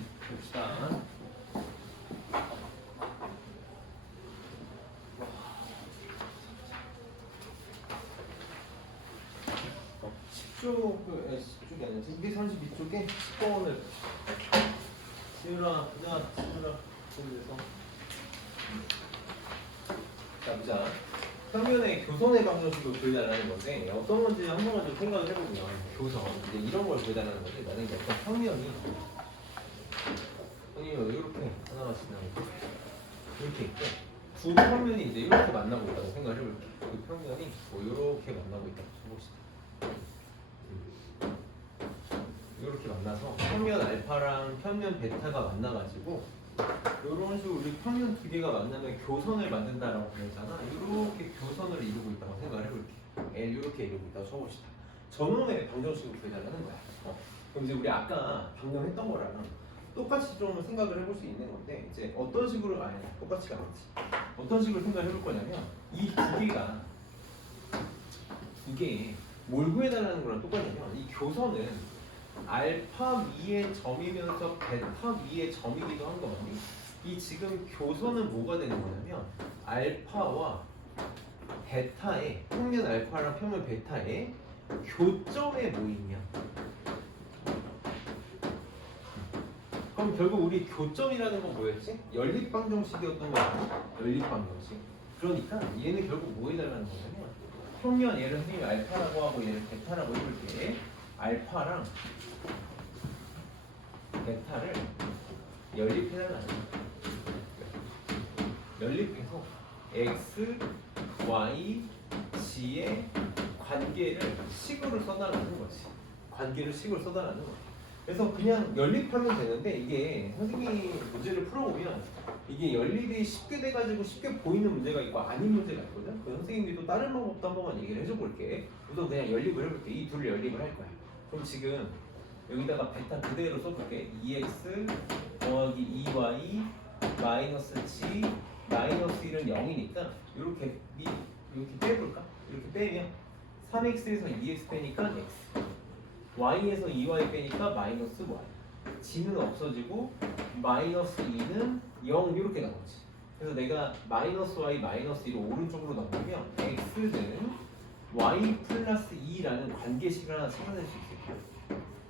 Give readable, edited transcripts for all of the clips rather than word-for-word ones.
봅시다. C쪽이 아니라 232쪽에 10번을 지우라 그래서 자 보자. 평면의 교선의 방정식을 보여달라는 건데 어떤 건지 한 번만 좀 생각을 해보면 교선 이제 이런 걸 보여달라는 건데 나는 이제 어떤 평면이 이렇게 하나가 지나고 이렇게 있고 두 평면이 이제 이렇게 만나고 있다고 생각을 해볼게. 그 평면이 뭐 이렇게 만나고 있다고 쳐봅시다. 이렇게 만나서 평면 알파랑 평면 베타가 만나가지고 이런 식으로 우리 평면 두 개가 만나면 교선을 만든다라고 그랬잖아. 이렇게 교선을 이루고 있다고 생각을 해볼게. L 이렇게 이루고 있다고 쳐봅시다. 저놈의 방정식을 구해달라는 거야. 그럼 이제 우리 아까 방금 했던 거랑 똑같이 좀 생각을 해볼 수 있는 건데 이제 어떤 식으로 똑같지가 않지. 어떤 식으로 생각을 해볼 거냐면 이 두 개에 뭘 구해달라는 거랑 똑같냐면 이 교선은 알파 위의 점이면서 베타 위의 점이기도 한 거거든요. 이 지금 교선은 뭐가 되는 거냐면 알파와 베타의 평면 알파랑 평면 베타의 교점에 뭐 있냐. 그럼 결국 우리 교점이라는 건 뭐였지? 연립방정식이었던 거야. 연립방정식. 그러니까 얘는 결국 뭐 해달라는 거냐면 평면 얘를 선생님이 알파라고 하고 얘를 베타라고 해볼게. 알파랑 베타를 연립해달라는 거야. 연립해서 x, y, g의 관계를 식으로 써달라는 거지. 관계를 식으로 써달라는 거야. 그래서 그냥 연립하면 되는데 이게 선생님이 문제를 풀어보면 이게 연립이 쉽게 돼가지고 쉽게 보이는 문제가 있고 아닌 문제가 있거든. 그래서 선생님이 또 다른 방법도 한 번만 얘기를 해줘볼게. 우선 그냥 연립을 해볼게. 이 둘을 연립을 할 거야. 그럼 지금 여기다가 베타 그대로 써볼게. 2x 더하기 2y 마이너스 g 마이너스 1은 0이니까 이렇게 빼볼까? 이렇게 빼면 3x에서 2x 빼니까 x y에서 2y 빼니까 마이너스 y g는 없어지고 마이너스 2는 0 이렇게 나오지. 그래서 내가 마이너스 y 마이너스 1을 오른쪽으로 넘기면 x는 y 플러스 2라는 관계식을 하나 찾아낼 수 있을 거야.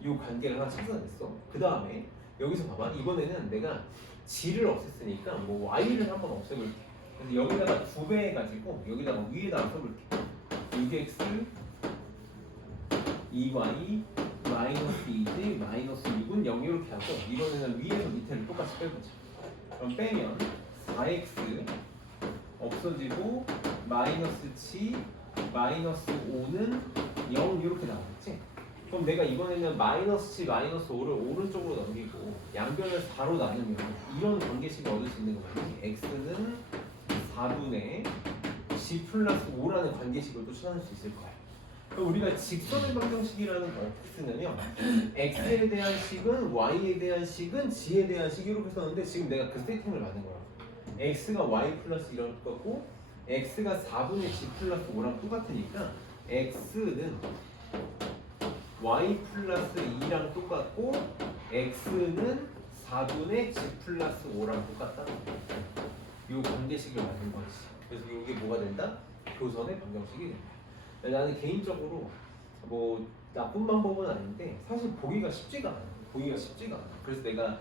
이 관계를 하나 찾아냈어. 그 다음에 여기서 봐봐. 이번에는 내가 g를 없앴으니까 뭐 y를 한번 없애볼게. 그래서 여기다가 2배 해가지고 여기다가 위에다가 써볼게. 6x 2y 마이너스 2j 마이너스 6은 0 이렇게 하고 이번에는 위에서 밑에를 똑같이 빼보자. 그럼 빼면 4x 없어지고 마이너스 7 마이너스 5는 0 이렇게 나오겠지? 그럼 내가 이번에는 마이너스 7 마이너스 5를 오른쪽으로 넘기고 양변을 4로 나누면 이런 관계식을 얻을 수 있는 거거든요. x는 4분의 g 플러스 5라는 관계식을 또 찾아낼 수 있을 거야. 그럼 우리가 직선의 방정식이라는 걸 어떻게 쓰냐면 x에 대한 식은 y에 대한 식은 g에 대한 식 이렇게 썼는데 지금 내가 그 세팅을 받은 거야. x가 y 플러스 1랑 똑같고 x가 4분의 g 플러스 5랑 똑같으니까 x는 y 플러스 2랑 똑같고 x는 4분의 g 플러스 5랑 똑같다는 거야. 이 관계식을 받은 거지. 그래서 이게 뭐가 된다? 교선의 방정식이 된다. 나는 개인적으로 뭐 나쁜 방법은 아닌데 사실 보기가 쉽지가 않아. 그래서 내가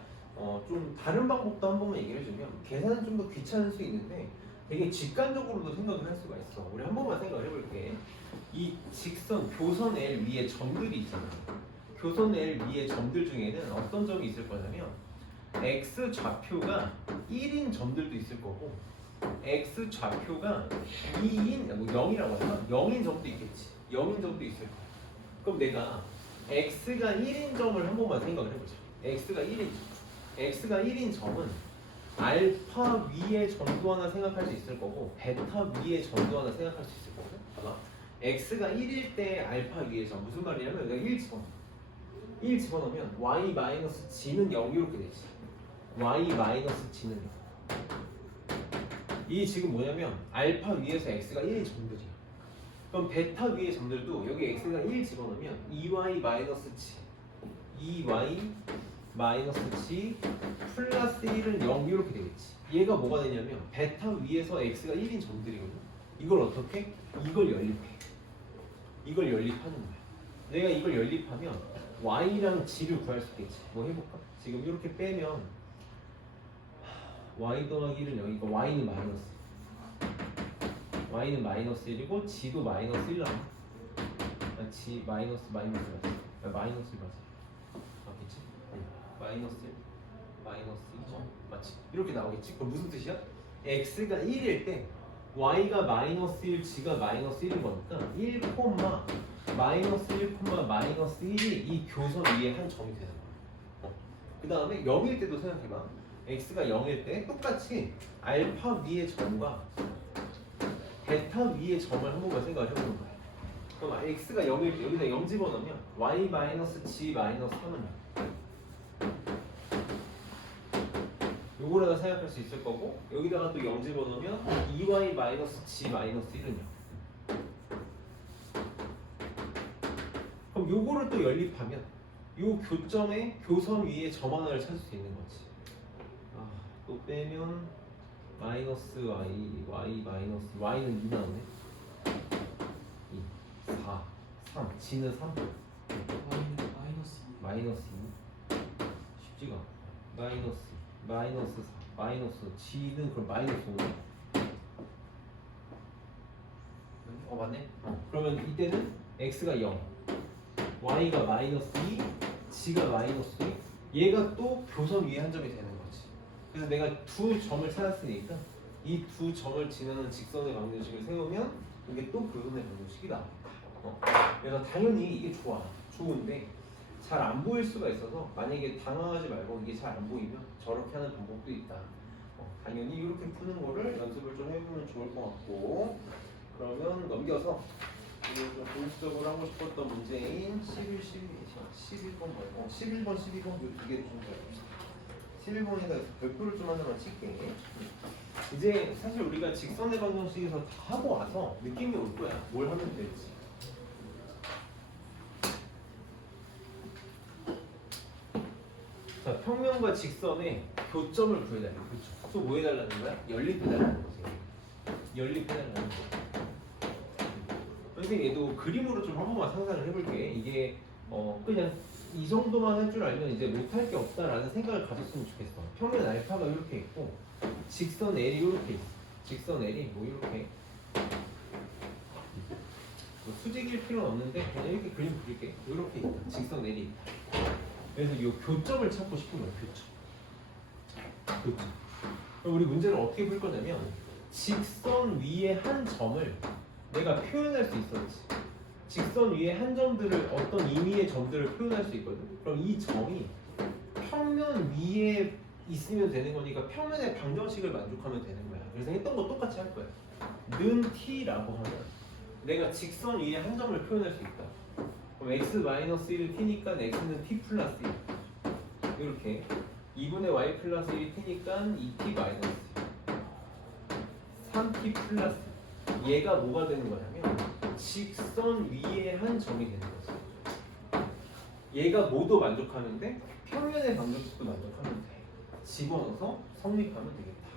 좀 다른 방법도 한 번만 얘기를 해주면 계산은 좀 더 귀찮을 수 있는데 되게 직관적으로도 생각을 할 수가 있어. 우리 한 번만 생각을 해볼게. 이 직선 교선 L 위에 점들이 있잖아. 교선 L 위에 점들 중에는 어떤 점이 있을 거냐면 x 좌표가 1인 점들도 있을 거고 x 좌표가 2인, 뭐 0이라고 하나? 0인 점도 있겠지. 0인 점도 있을 거야. 그럼 내가 x가 1인 점을 한 번만 생각을 해보자. x가 1인 점은 알파 위의 점도 하나 생각할 수 있을 거고 베타 위의 점도 하나 생각할 수 있을 거거든. 봐봐. x가 1일 때 알파 위의 점 무슨 말이냐면 내가 1 집어넣으면 y 마이너스 g는 0 이렇게 되지. y 마이너스 g는 0. 이 지금 뭐냐면 알파 위에서 x가 1인 점들이야. 그럼 베타 위의 점들도 여기 x가 1 집어넣으면 2y 마이너스 g 2y 마이너스 g 플러스 1은 0 이렇게 되겠지. 얘가 뭐가 되냐면 베타 위에서 x가 1인 점들이거든. 이걸 어떻게? 이걸 연립해. 이걸 연립하는 거야. 내가 이걸 연립하면 y랑 g를 구할 수 있겠지. 뭐 해볼까? 지금 이렇게 빼면 y 더하기 1은 0이니까 y는 마이너스. y는 마이너스 1이고 g도 마이너스 1 나와. g 마이너스 맞지? 마이너스 맞아. 맞겠지? 마이너스 1 마이너스 2죠? 맞지? 이렇게 나오겠지? 그럼 무슨 뜻이야? x가 1일 때 y가 마이너스 1, g가 마이너스 1인 거니까 1, 마이너스 1, 마이너스 1이 이 교선 위에 한 점이 되는 거야. 그 다음에 0일 때도 생각해봐. x가 0일 때 똑같이 알파 위의 점과 베타 위의 점을 한 번만 생각을 해보는 거야. 그럼 x가 0일 때 여기다 0 집어넣으면 y 마이너스 g 마이너스 3은 요거라도 생각할 수 있을 거고 여기다가 또 0 집어넣으면 2y 마이너스 g 마이너스 1은요. 그럼 요거를 또 연립하면 요 교점의 교선 위에 점 하나를 찾을 수 있는 거지. 또 빼면 마이너스 y 마이너스 y는 2 나오네. 2, 4, 3, g는 3. 마이너스 2. 쉽지가 않아. 마이너스 4, 마이너스 g는 그럼 마이너스 5네. 맞네. 그러면 이때는 x가 0, y가 마이너스 2, g가 마이너스 2. 얘가 또 교선 위에 한 점이 되는 거지. 그래서 내가 두 점을 찾았으니까 이 두 점을 지나는 직선의 방정식을 세우면 이게 또 교선의 방정식이 나옵니다. 그래서 당연히 이게 좋은데 잘 안 보일 수가 있어서 만약에 당황하지 말고 이게 잘 안 보이면 저렇게 하는 방법도 있다. 당연히 이렇게 푸는 거를 연습을 좀 해보면 좋을 것 같고, 그러면 넘겨서 이제 좀 본격적으로 하고 싶었던 문제인 11번 말고 11번, 12번 이 두 개를 좀 해봅시다. 11번에다 별표를 좀 하나만 칠게. 이제 사실 우리가 직선의 방정식에서 다 하고 와서 느낌이 올 거야. 뭘 하면 될지. 자, 평면과 직선의 교점을 구해달라. 그렇죠. 또 뭐 해달라는 거야? 연립해달라는 거지. 연립해달라는 거. 선생님 얘도 그림으로 좀 한 번만 상상을 해볼게. 이게 그냥 이 정도만 할 줄 알면 이제 못할 게 없다라는 생각을 가졌으면 좋겠어. 평면 알파가 이렇게 있고 직선 L이 이렇게 있어. 직선 L이 뭐 이렇게 뭐 수직일 필요는 없는데 그냥 이렇게 그림 그릴게. 이렇게 있다. 직선 L이 있다. 그래서 이 교점을 찾고 싶은 거야. 교점. 그럼 우리 문제를 어떻게 풀 거냐면 직선 위에 한 점을 내가 표현할 수 있었지. 직선 위에 한 점들을 어떤 의미의 점들을 표현할 수 있거든. 그럼 이 점이 평면 위에 있으면 되는 거니까 평면의 방정식을 만족하면 되는 거야. 그래서 했던 거 똑같이 할 거야. 는 t라고 하면 내가 직선 위에 한 점을 표현할 수 있다. 그럼 x-1은 t니까 x는 t 플러스 1 이렇게 2분의 y 플러스 1이 t니까 2t 마이너스 3t 플러스 얘가 뭐가 되는 거냐면 직선 위에 한 점이 되는 거지. 얘가 뭐도 만족하면 돼? 평면의 방정식도 만족하면 돼. 집어넣어서 성립하면 되겠다.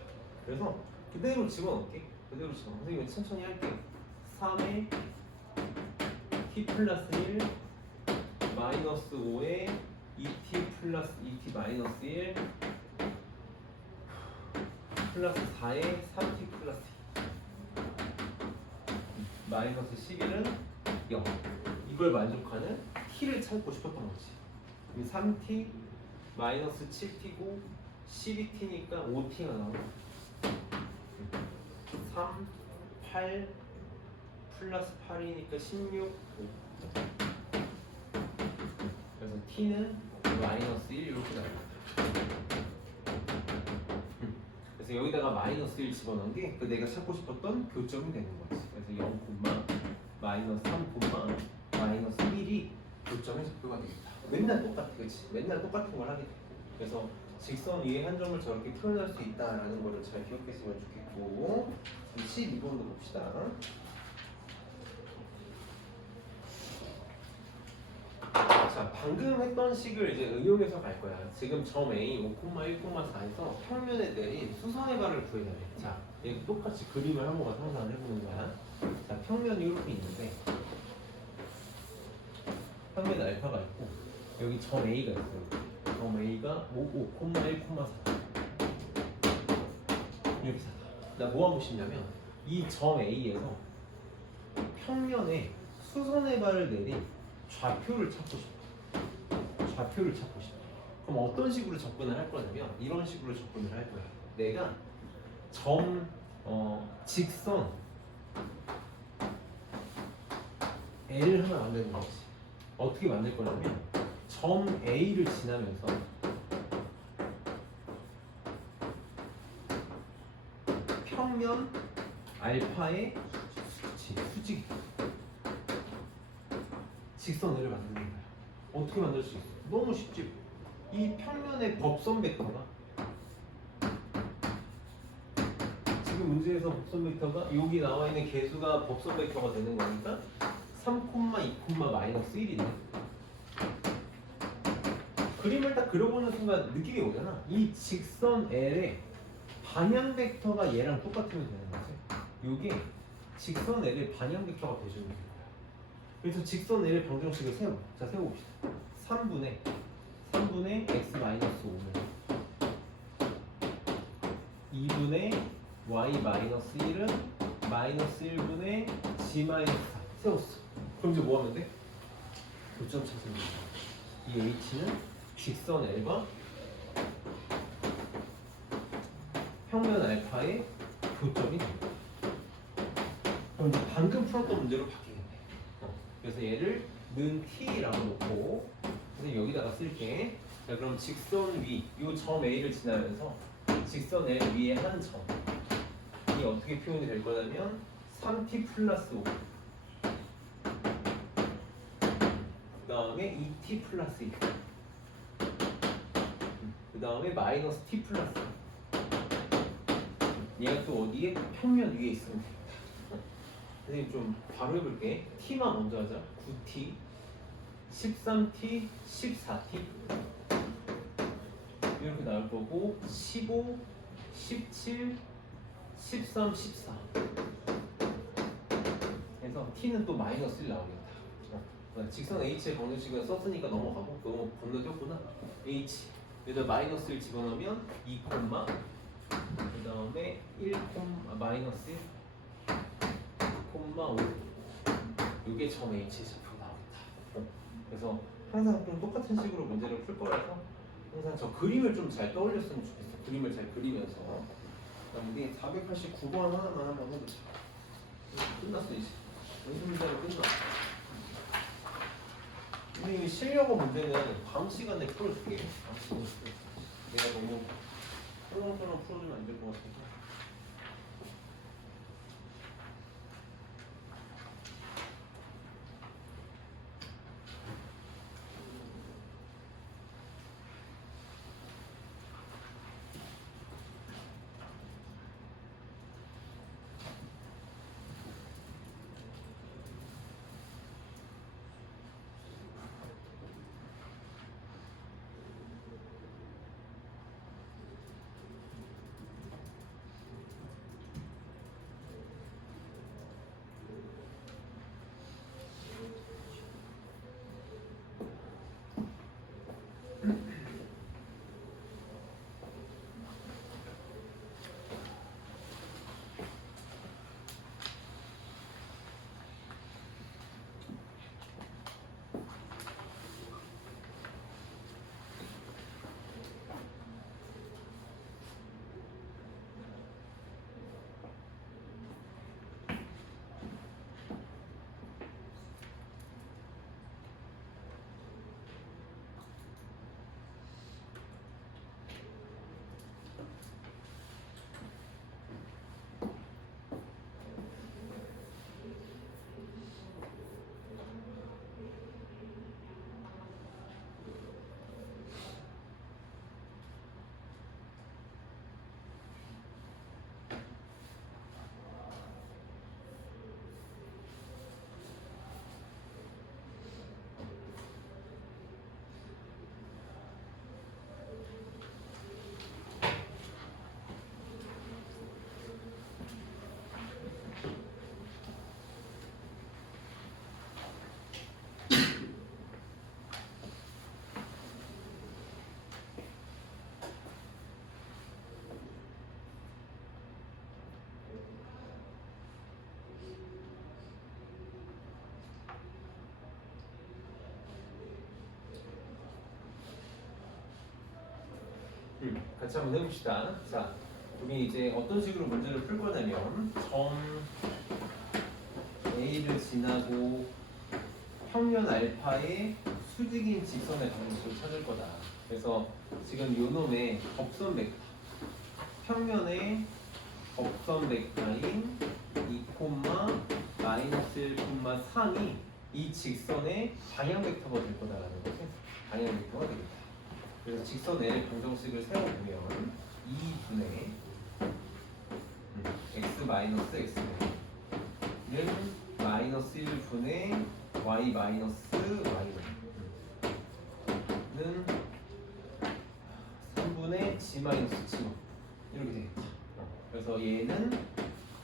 그래서 그대로 집어넣을게. 그대로 집어넣어. 선생님이 천천히 할게. 3에 t 플러스 1 마이너스 5에 2t 플러스 2t 마이너스 1 플러스 4에 3t 플러스 2 마이너스 11은 0. 이걸 만족하는 t를 찾고 싶었던 거지. 그럼 3t 마이너스 7t고 12t니까 5t가 나오고 3, 8 플러스 8이니까 16, 5. 그래서 t는 마이너스 1 이렇게 나옵니다. 그래서 여기다가 마이너스 1 집어넣은 게 그 내가 찾고 싶었던 교점이 되는 거지. 그래서 0, 마이너스 3, 마이너스 1이 교점의 좌표가 되겠다. 맨날 똑같아, 그렇지? 맨날 똑같은 걸 하게 돼. 그래서 직선 위에 한 점을 저렇게 표현할 수 있다라는 거를 잘 기억했으면 좋겠고, 12번도 봅시다. 자, 방금 했던 식을 이제 응용해서 갈 거야. 지금 점 A 5,1,4에서 평면에 내린 수선의 발을 구해야 돼. 자, 얘도 똑같이 그림을 한번 상상을 해보는 거야. 자, 평면이 이렇게 있는데 평면 알파가 있고 여기 점 A가 있어요. 점 A가 5,1,4 이렇게 잡아. 나 뭐 하고 싶냐면 이 점 A에서 평면에 수선의 발을 내린 좌표를 찾고 싶어. 좌표를 찾고 싶어. 그럼 어떤 식으로 접근을 할 거냐면 이런 식으로 접근을 할 거야. 내가 직선 L을 하나 만드는 거지. 어떻게 만들 거냐면 점 A를 지나면서 평면 알파의 수직 직선을 만드는 거야. 어떻게 만들 수 있어? 너무 쉽지. 이 평면의 법선 벡터가 지금 문제에서 법선 벡터가 여기 나와 있는 개수가 법선 벡터가 되는 거니까 3,2,-1이네. 그림을 딱 그려보는 순간 느낌이 오잖아. 이 직선 L의 방향 벡터가 얘랑 똑같으면 되는 거지. 이게 직선 L의 방향 벡터가 돼주는 거야. 그래서 직선 L의 방정식을 세워. 자, 세워봅시다. 3분의 x-5는 2분의 y-1은 -1분의 g-4 세웠어. 그럼 이제 뭐 하면 돼? 교점 찾으면 돼. 이 h는 직선 L과 평면 알파의 교점이 됩니다. 그럼 이제 방금 풀었던 문제로 바뀌겠네. 그래서 얘를 는 t라고 놓고 그래서 여기다가 쓸게. 자, 그럼 직선 위, 이 점 A를 지나면서 직선 L 위에 한 점이 어떻게 표현이 될 거냐면 3t 플러스 5 그 다음에 2t 플러스 1 그 다음에 마이너스 t 플러스 1 얘가 또 어디에? 평면 위에 있으면 됩니다. 선생님 좀 바로 해볼게. t만 먼저 하자. 9t 13t 14t 이렇게 나올 거고 15 17 13 14 그래서 t는 또 마이너스 1 나오겠다. 직선 h의 방정식을 썼으니까 넘어가고 너무 건너뛰었구나. h 여기다 마이너스 1 집어넣으면 2, 그 다음에 1, 마이너스 1, 5 이게 점 h의 좌표가 나오겠다. 그래서 항상 좀 똑같은 식으로 문제를 풀 거라서 항상 저 그림을 좀 잘 떠올렸으면 좋겠어. 그림을 잘 그리면서. 우리 489번 하나만 한번 해보자. 끝났어 이제. 연습 문제로 끝났어. 우리 실력어 문제는 다음 시간에 풀어줄게. 내가 너무 썰렁썰렁 풀어주면 안 될 것 같아서. 같이 한번 해봅시다. 자, 우리 이제 어떤 식으로 문제를 풀 거냐면 점 A를 지나고 평면 알파의 수직인 직선의 방식을 찾을 거다. 그래서 지금 요 놈의 접선 벡터, 평면의 접선 벡터인 2, 마이너스 1, 3이 이 직선의 방향 벡터가 될 거다라는 거지. 방향 벡터가 되겠다. 그래서 직선 L의 방정식을 세워보면 2분의 x 마이너스 x는 마이너스 1분의 y 마이너스 y는 3분의 g 마이너스 g 이렇게 되겠다. 그래서 얘는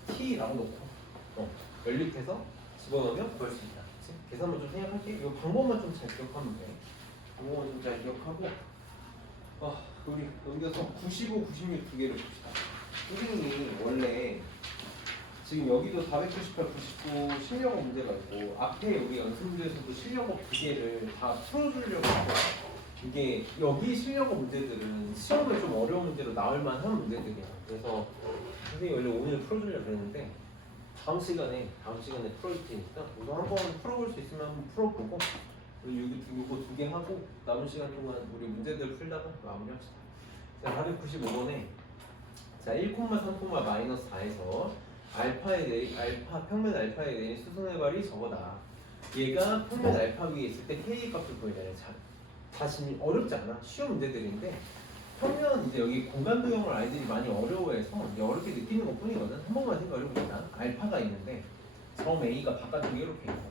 t라고 놓고 연립해서 집어넣으면 구할 수 있다. 그치? 계산만 좀 생각할게. 이 방법만 좀 잘 기억하면 돼. 방법만 좀 잘 기억하고 우리 넘겨서 95, 96 두 개를 봅시다. 선생님이 원래 지금 여기도 498, 99 실력업 문제가 있고 앞에 우리 연습 문제에서도 실력업 두 개를 다 풀어주려고 하고 이게 여기 실력업 문제들은 시험에 좀 어려운 문제로 나올 만한 문제들이야. 그래서 선생님이 원래 오늘 풀어주려고 그랬는데 다음 시간에 풀어줄 테니까 우선 한번 풀어볼 수 있으면 한번 풀어보고 요거 두 개 하고 남은 시간 동안 우리 문제들 풀다가 마무리합시다. 자, 495번에 자 1, 3, 마이너스 4에서 평면 알파에 대한 수선의 발이 저거다. 얘가 평면 알파 위에 있을 때 K 값을 구해내는 자신 어렵지 않아. 쉬운 문제들인데 평면 이제 여기 공간 도형을 아이들이 많이 어려워해서 이제 어렵게 느끼는 것 뿐이거든. 한 번만 생각해보자. 알파가 있는데 점 A가 바깥쪽에 이렇게 있어.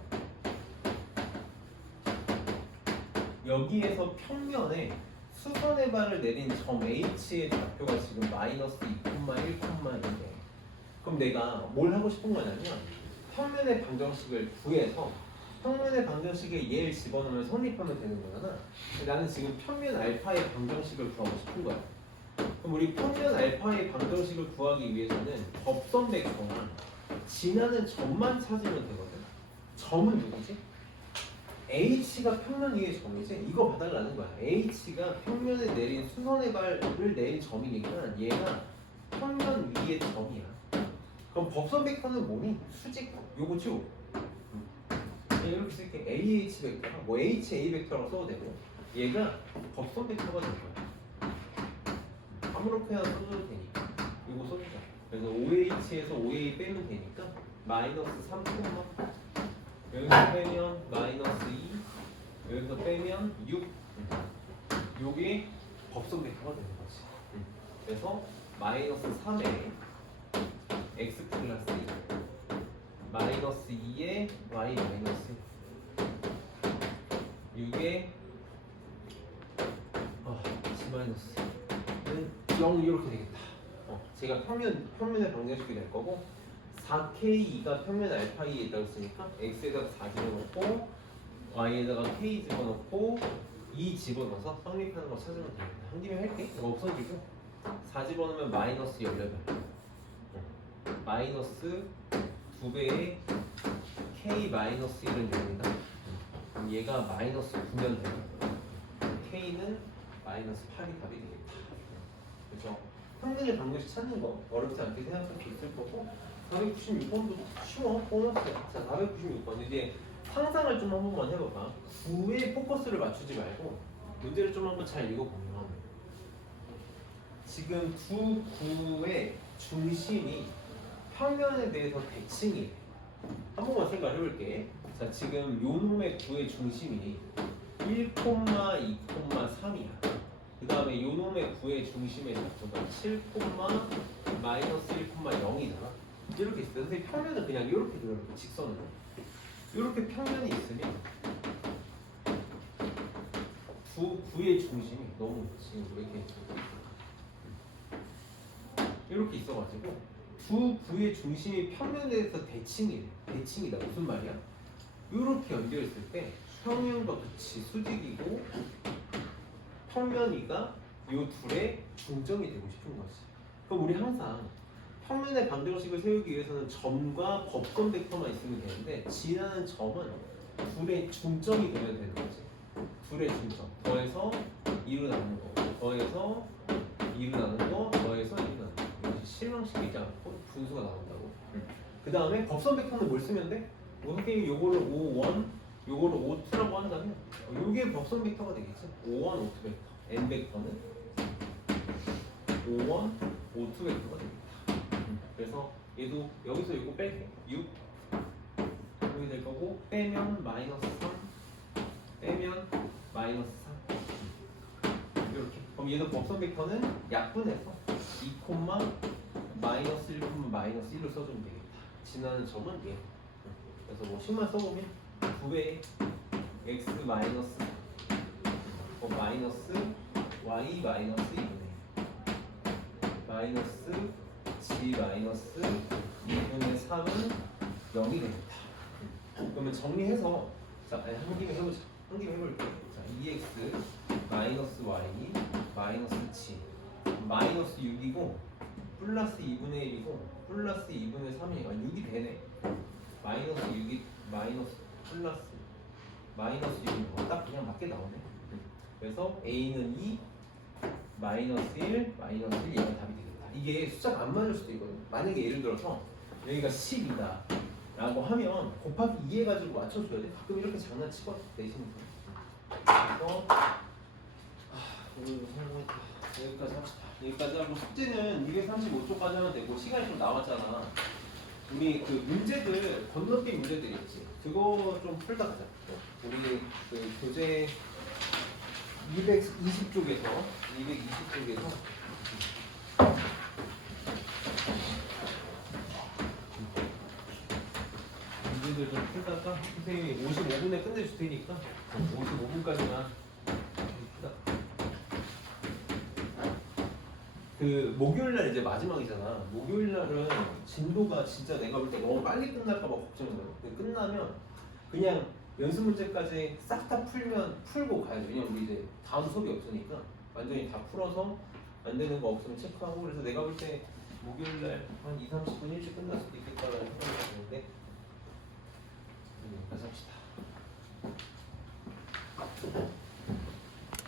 여기에서 평면에 수선의 발을 내린 점 H의 좌표가 지금 마이너스 2, 1,인데 그럼 내가 뭘 하고 싶은 거냐면 평면의 방정식을 구해서 평면의 방정식에 얘를 집어넣으면 성립하면 되는 거잖아. 나는 지금 평면 알파의 방정식을 구하고 싶은 거야. 그럼 우리 평면 알파의 방정식을 구하기 위해서는 접선 벡터랑 지나는 점만 찾으면 되거든. 점은 누구지? H가 평면 위의 점이지? 이거 봐달라는 거야. H가 평면에 내린 수선의 발을 내린 점이니까 얘가 평면 위의 점이야. 그럼 법선 벡터는 뭐니? 수직 요거죠? 이렇게 쓸게. AH 벡터가 뭐 HA 벡터라고 써도 되고 얘가 법선 벡터가 될 거야. 아무렇게나 써줘도 되니까 이거 써주자. 그래서 OH에서 OA 빼면 되니까 마이너스 3, 여기서 빼면 마이너스 2, 여기서 빼면 6. 요게 법선 벡터가 되는 거지. 그래서 마이너스 3에 x 플러스 2, 마이너스 2에 y 마이너스 6에 g 마이너스는 0 이렇게 되겠다. 제가 평면의 방정식이 될 거고 4K가 평면 알파에 있다고 했으니까 x에다가 4 집어넣고 y에다가 k 집어넣고 2 집어넣어서 성립하는 거 찾으면 되겠다. 한 김에 할게. 이거 없어지고 4 집어넣으면 마이너스 18. 마이너스 2배의 k 마이너스 1은 0이다. 그럼 얘가 마이너스 9면 되는 거야. k는 마이너스 8이 답이 되겠다. 그래서 평면의 방정식 찾는 거 어렵지 않게 생각할 수 있을 거고 496번도 쉬워. 보너스야. 자, 496번 이제 상상을 좀 한 번만 해봐봐. 9에 포커스를 맞추지 말고 문제를 좀 한번 잘 읽어보면 지금 두 9의 중심이 평면에 대해서 대칭이 한 번만 생각해볼게. 자, 지금 요 놈의 9의 중심이 1, 2, 3이야. 그 다음에 요 놈의 9의 중심의 좌표가 7, 마이너스 1, 0이잖아. 이렇게 있어. 선생님 평면은 그냥 이렇게 들어요. 직선으로. 이렇게 평면이 있으면 9의 중심이 너무 지금 이렇게 있어가지고 두 9의 중심이 평면에 대해서 대칭이다. 무슨 말이야? 이렇게 연결했을 때 평면과 끝이 수직이고 평면이가 이 둘의 중점이 되고 싶은 거지. 그럼 우리 항상 평면의 방정식을 세우기 위해서는 점과 법선 벡터만 있으면 되는데 지나는 점은 둘의 중점이 되면 되는 거지. 둘의 중점 더해서 2로 나누는 거고 더해서 분수가 나온다고. 그 다음에 법선 벡터는 뭘 쓰면 돼? 뭐 선생님이 요거를 O1, 요거를 O2라고 한다면 요게 법선 벡터가 되겠지. O1, O2 벡터. N 벡터는 O1, O2 벡터가 되겠다. 그래서 얘도 여기서 이거 뺄게. 6 여기 될 거고 빼면 마이너스 3 빼면 마이너스 3 이렇게. 그럼 얘도 법선 벡터는 약분해서 2, 마이너스 1, 마이너스 1로 써주면 되겠다. 지나는 점은 얘. 그래서 뭐 식만 써보면 9배 x 마이너스 마이너스 y 마이너스 2분의 마이너스 g 마이너스 2분의 3은 0이 되겠다. 그러면 정리해서 자, 한 김에 해보자. 한 김에 해볼게. 자, 2x 마이너스 y 마이너스 g 마이너스 6이고 플러스 2분의 1이고 플러스 2분의 3이니까 6이 되네. 마이너스 6이 마이너스 플러스 마이너스 6이 딱 그냥 맞게 나오네. 그래서 a는 2 마이너스 1 마이너스 1 얘가 답이 되겠다. 이게 숫자가 안 맞을 수도 있거든. 만약에 예를 들어서 여기가 10이다 라고 하면 곱하기 2 해가지고 맞춰줘야 돼. 가끔 이렇게 장난치거든 내신에서. 그래서 오늘 성공했다. 여기까지 합시다. 여기까지 하고 숙제는 235초까지 하면 되고 시간이 좀 남았잖아. 우리 그 문제들 건너뛰기 문제들 있지. 그거 좀 풀다 가자. 우리 그 교재 220쪽에서 문제들 좀 풀다가 선생님이 55분에 끝내줄 테니까 55분까지만 풀다. 그 목요일날 이제 마지막이잖아. 목요일날은 진도가 진짜 내가 볼 때 너무 빨리 끝날까봐 걱정돼요. 근데 끝나면 그냥 연습 문제까지 싹 다 풀고 가야죠. 왜냐면 우리 이제 다음 수업이 없으니까 완전히 다 풀어서 안 되는 거 없으면 체크하고. 그래서 내가 볼 때 목요일날 한 2, 30분 일찍 끝날 수도 있겠다라는 생각이 드는데 가서 합시다.